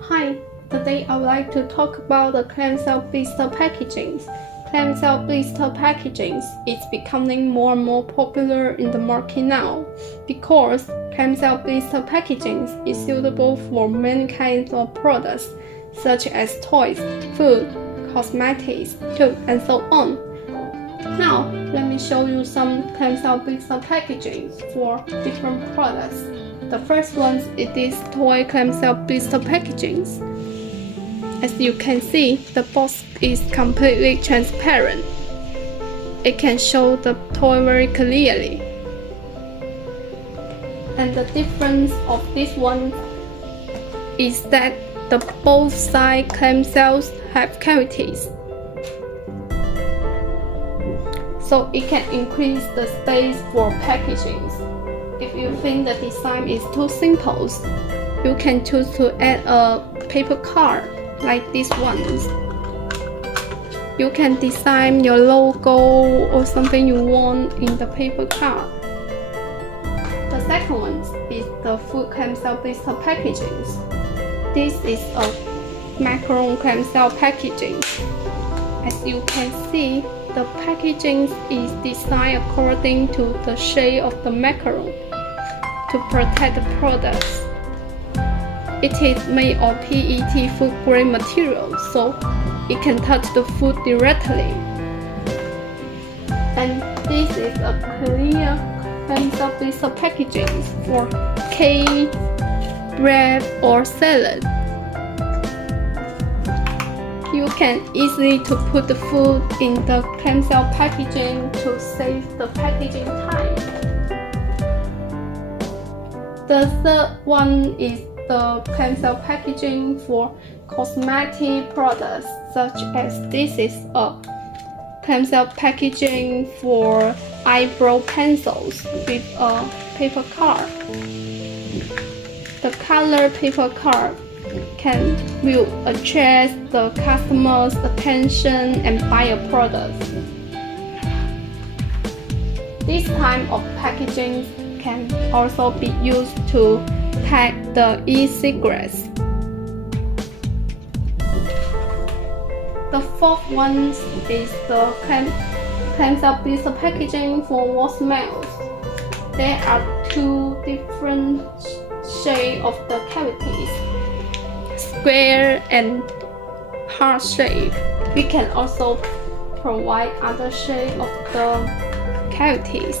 Hi, today I would like to talk about the clamshell blister packaging. Clamshell blister packaging is becoming more and more popular in the market now because clamshell blister packaging is suitable for many kinds of products such as toys, food, cosmetics, tools, and so on. Now, let me show you some clamshell blister packaging for different products. The first one is this toy clamshell blister packaging. As you can see, the box is completely transparent. It can show the toy very clearly. And the difference of this one is that the both side clamshells have cavities. So it can increase the space for packaging. If you think the design is too simple, you can choose to add a paper card like this one. You can design your logo or something you want in the paper card. The second one is the food clamshell blister packaging. This is a macaron clamshell packaging. As you can see, the packaging is designed according to the shape of the macaron to protect the products. It is made of PET food grade material, so it can touch the food directly. And this is a clear clamshell blister packaging for cake, bread, or salad. You can easily to put the food in the clamshell packaging to save the packaging time. The third one is the clamshell packaging for cosmetic products, such as this is a clamshell packaging for eyebrow pencils with a paper card. The color paper card will attract the customer's attention and buy a product. This type of packaging can also be used to pack the e-cigarettes. The fourth one is the clamshell blister packaging for watermelons. There are two different shades of the cavities, square and heart shape. We can also provide other shapes of the cavities.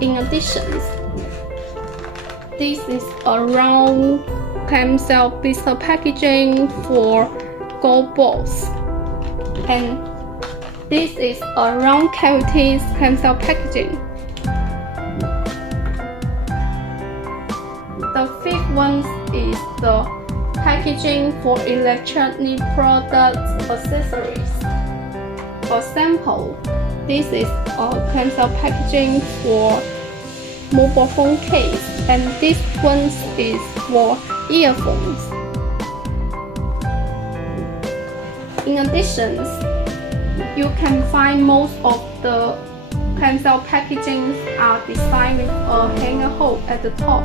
In addition, this is a round clamshell blister packaging for golf balls, and this is a round cavities clamshell packaging. The fifth one is the packaging for electronic products accessories. For example, this is a clamshell packaging for mobile phone case, and this one is for earphones. In addition, you can find most of the clamshell packagings are designed with a hanger hole at the top.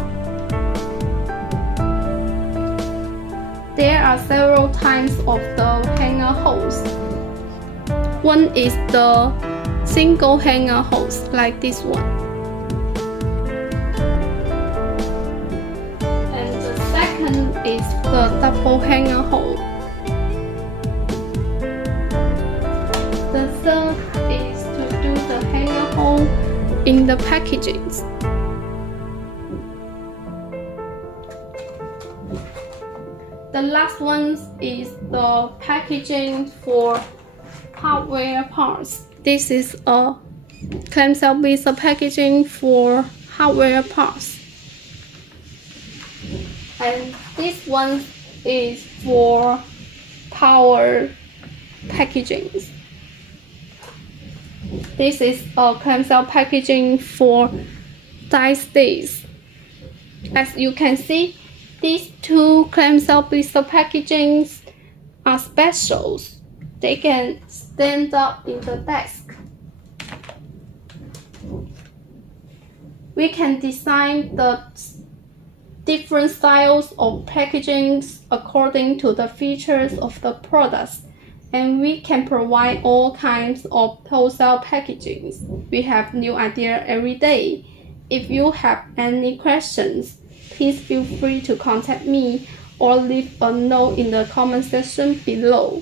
There are several types of the hanger holes. One is the single hanger holes like this one. And the second is the double hanger hole. The third is to do the hanger hole in the packaging. The last one is the packaging for hardware parts. This is a clamshell blister packaging for hardware parts. And this one is for power packaging. This is a clamshell packaging for joysticks. As you can see, these two clamshell blister packagings are specials. They can stand up in the desk. We can design the different styles of packaging according to the features of the products, and we can provide all kinds of wholesale packaging. We have new ideas every day. If you have any questions, please feel free to contact me or leave a note in the comment section below.